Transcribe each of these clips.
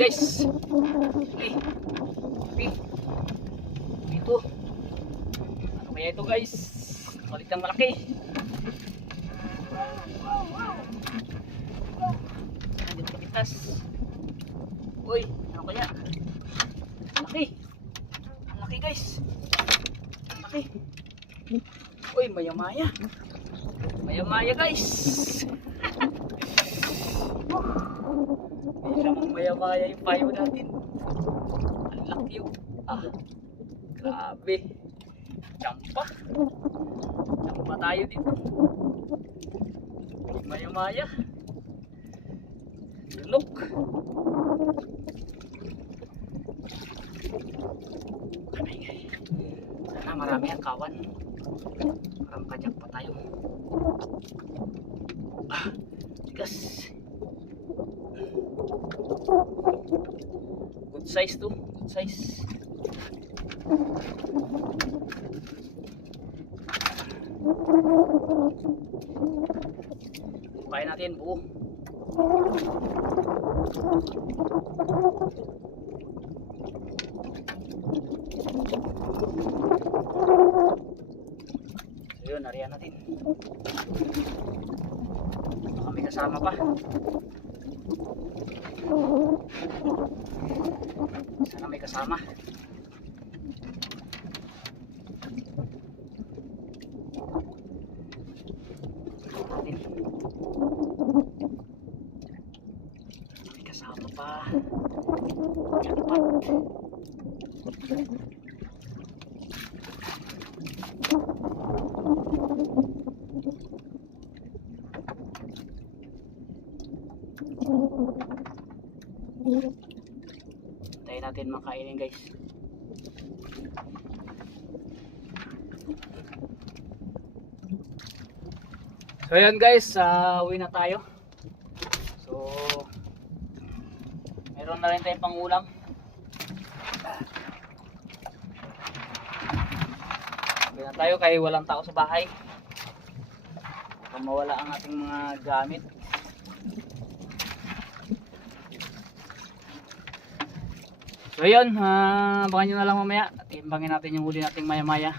guys. Ito. Ano kaya ito guys? Malit ng malaki. Hindi makapitas. Uy, ano kaya? Malaki. Malaki guys. Malaki. Uy, maya-maya. Maya-maya guys. Isang maya-maya yung payo natin. Ang laki yun. Grabe. Champa. Champa tayo dito. Maya-maya. Lunok. Sana marami ang kawan. Parang kajak pa tayo. Tigas. Good size to. Good size. Bukain natin buo. So yun, nariyan natin. Baka may kasama pa. Sana may kasama. May kasama pa. Jackpot. Tayo natin makainin guys. So ayan guys, uwi na tayo. So meron na rin tayong pangulam. Uwi na tayo kaya walang tao sa bahay. Kung mawala ang ating mga gamit. So yun, abangan nyo na lang mamaya. Timbangin natin yung huli nating maya-maya.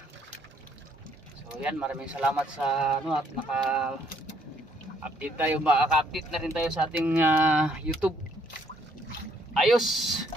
So yan, maraming salamat sa at naka-update tayo. Maka-update na rin tayo sa ating YouTube. Ayos!